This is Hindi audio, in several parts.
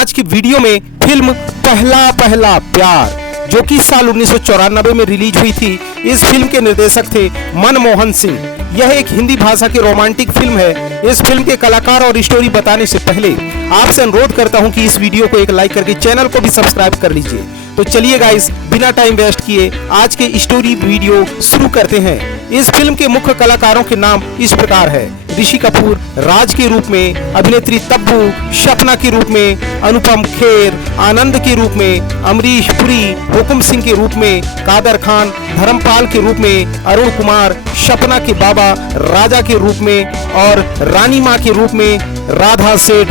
आज की वीडियो में फिल्म पहला पहला प्यार जो कि साल 1994 में रिलीज हुई थी। इस फिल्म के निर्देशक थे मनमोहन सिंह। यह एक हिंदी भाषा की रोमांटिक फिल्म है। इस फिल्म के कलाकार और स्टोरी बताने से पहले आपसे अनुरोध करता हूं कि इस वीडियो को एक लाइक करके चैनल को भी सब्सक्राइब कर लीजिए। तो चलिए गाइस, बिना टाइम वेस्ट किए आज के स्टोरी वीडियो शुरू करते हैं। इस फिल्म के मुख्य कलाकारों के नाम इस प्रकार है: ऋषि कपूर राज के रूप में, अभिनेत्री तब्बू सपना के रूप में, अनुपम खेर आनंद के रूप में, अमरीश पुरी हुकुम सिंह के रूप में, कादर खान धर्मपाल के रूप में, अरुण कुमार सपना के बाबा राजा के रूप में और रानी माँ के रूप में राधा सेठ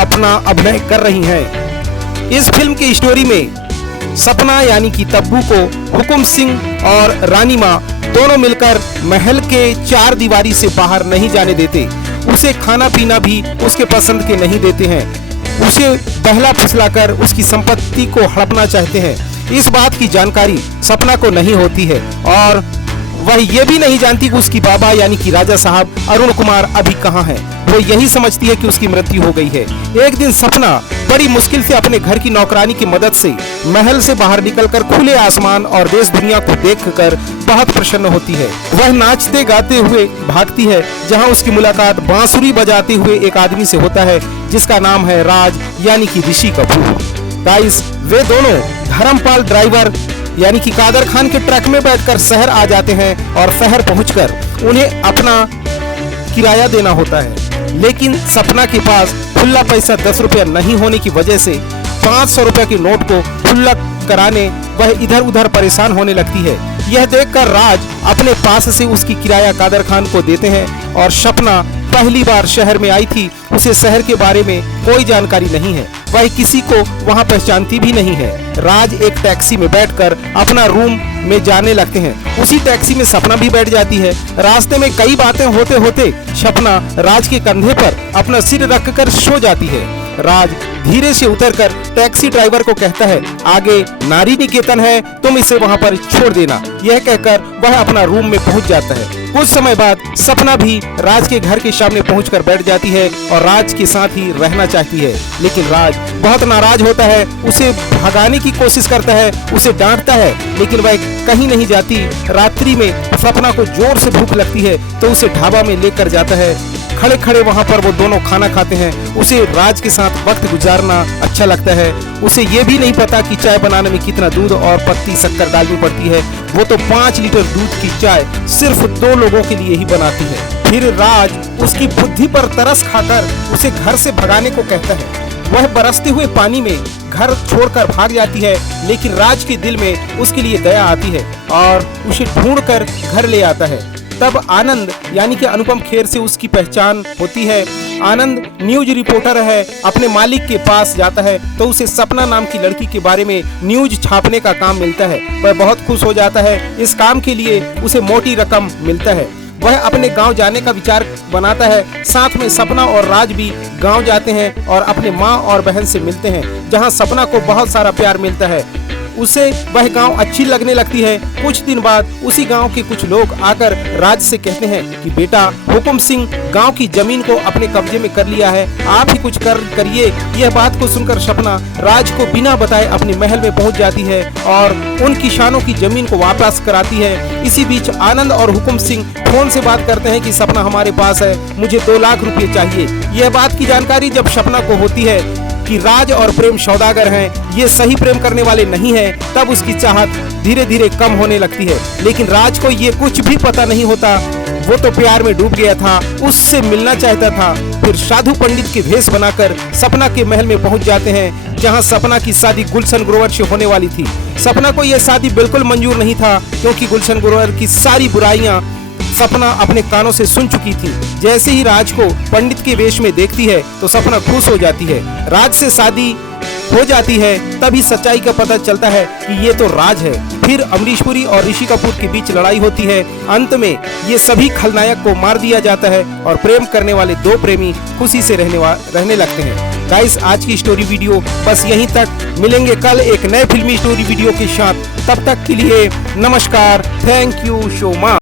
अपना अभिनय कर रही हैं। इस फिल्म की स्टोरी में सपना यानी कि तब्बू को हुकुम सिंह और रानी माँ दोनों मिलकर महल के चार दीवारी से बाहर नहीं जाने देते। उसे खाना पीना भी उसके पसंद के नहीं देते हैं। उसे बहला फुसलाकर उसकी संपत्ति को हड़पना चाहते हैं। इस बात की जानकारी सपना को नहीं होती है और वह ये भी नहीं जानती कि उसकी बाबा यानी कि राजा साहब अरुण कुमार अभी कहाँ हैं। वो यही समझती है कि उसकी मृत्यु हो गई है। एक दिन सपना बड़ी मुश्किल से अपने घर की नौकरानी की मदद से महल से बाहर निकलकर खुले आसमान और देश दुनिया को देखकर बहुत प्रसन्न होती है। वह नाचते गाते हुए भागती है, जहां उसकी मुलाकात बांसुरी बजाते हुए एक आदमी से होता है जिसका नाम है राज यानी कि ऋषि कपूर। गाइस, वे दोनों धर्मपाल ड्राइवर यानी कि कादर खान के ट्रक में बैठकर शहर आ जाते हैं और शहर पहुंचकर उन्हें अपना किराया देना होता है। लेकिन सपना के पास खुला पैसा 10 रुपया नहीं होने की वजह से 500 रुपया के नोट को खुला कराने वह इधर उधर परेशान होने लगती है। यह देखकर राज अपने पास से उसकी किराया कादर खान को देते हैं और सपना पहली बार शहर में आई थी, उसे शहर के बारे में कोई जानकारी नहीं है। वह किसी को वहां पहचानती भी नहीं है। राज एक टैक्सी में बैठकर अपना रूम में जाने लगते हैं। उसी टैक्सी में सपना भी बैठ जाती है। रास्ते में कई बातें होते होते सपना राज के कंधे पर अपना सिर रखकर सो जाती है। राज धीरे से उतरकर टैक्सी ड्राइवर को कहता है, आगे नारी निकेतन है, तुम इसे वहां पर छोड़ देना। यह कहकर वह अपना रूम में पहुंच जाता है। कुछ समय बाद सपना भी राज के घर के सामने पहुंचकर बैठ जाती है और राज के साथ ही रहना चाहती है। लेकिन राज बहुत नाराज होता है, उसे भगाने की कोशिश करता है, उसे डांटता है, लेकिन वह कहीं नहीं जाती। रात्रि में सपना को जोर से भूख लगती है तो उसे ढाबा में लेकर जाता है। खड़े खड़े वहां पर वो दोनों खाना खाते हैं। उसे राज के साथ वक्त गुजारना अच्छा लगता है। उसे ये भी नहीं पता कि चाय बनाने में कितना दूध और पत्ती शक्कर डालनी पड़ती है। वो तो 5 लीटर दूध की चाय सिर्फ 2 लोगों के लिए ही बनाती है। फिर राज उसकी बुद्धि पर तरस खाकर उसे घर से भगाने को कहता है। वह बरसते हुए पानी में घर छोड़कर भाग जाती है, लेकिन राज के दिल में उसके लिए दया आती है और उसे ढूंढकर घर ले आता है। तब आनंद यानी कि अनुपम खेर से उसकी पहचान होती है। आनंद न्यूज रिपोर्टर है। अपने मालिक के पास जाता है तो उसे सपना नाम की लड़की के बारे में न्यूज छापने का काम मिलता है। वह बहुत खुश हो जाता है। इस काम के लिए उसे मोटी रकम मिलता है। वह अपने गांव जाने का विचार बनाता है। साथ में सपना और राज भी गांव जाते हैं और अपने माँ और बहन से मिलते हैं, जहां सपना को बहुत सारा प्यार मिलता है। उसे वह गांव अच्छी लगने लगती है। कुछ दिन बाद उसी गांव के कुछ लोग आकर राज से कहते हैं कि बेटा, हुकुम सिंह गांव की जमीन को अपने कब्जे में कर लिया है, आप ही कुछ करिए। यह बात को सुनकर सपना राज को बिना बताए अपने महल में पहुंच जाती है और उन किसानों की जमीन को वापस कराती है। इसी बीच आनंद और हुकुम सिंह फोन से बात करते हैं कि सपना हमारे पास है, मुझे 2 लाख रुपए चाहिए। यह बात की जानकारी जब सपना को होती है कि राज और प्रेम सौदागर हैं, ये सही प्रेम करने वाले नहीं हैं, तब उसकी चाहत धीरे धीरे कम होने लगती है। लेकिन राज को ये कुछ भी पता नहीं होता। वो तो प्यार में डूब गया था, उससे मिलना चाहता था। फिर साधु पंडित के भेष बनाकर सपना के महल में पहुंच जाते हैं, जहां सपना की शादी गुलशन ग्रोवर से होने वाली थी। सपना को यह शादी बिल्कुल मंजूर नहीं था, क्योंकि गुलशन ग्रोवर की सारी बुराइयां सपना अपने कानों से सुन चुकी थी। जैसे ही राज को पंडित के वेश में देखती है तो सपना खुश हो जाती है। राज से शादी हो जाती है। तभी सच्चाई का पता चलता है कि ये तो राज है। फिर अमरीश पुरी और ऋषि कपूर के बीच लड़ाई होती है। अंत में ये सभी खलनायक को मार दिया जाता है और प्रेम करने वाले 2 प्रेमी खुशी से रहने लगते हैं। गाइस, आज की स्टोरी वीडियो बस यहीं तक। मिलेंगे कल एक नए फिल्मी स्टोरी वीडियो के साथ। तब तक के लिए नमस्कार। Thank you so much.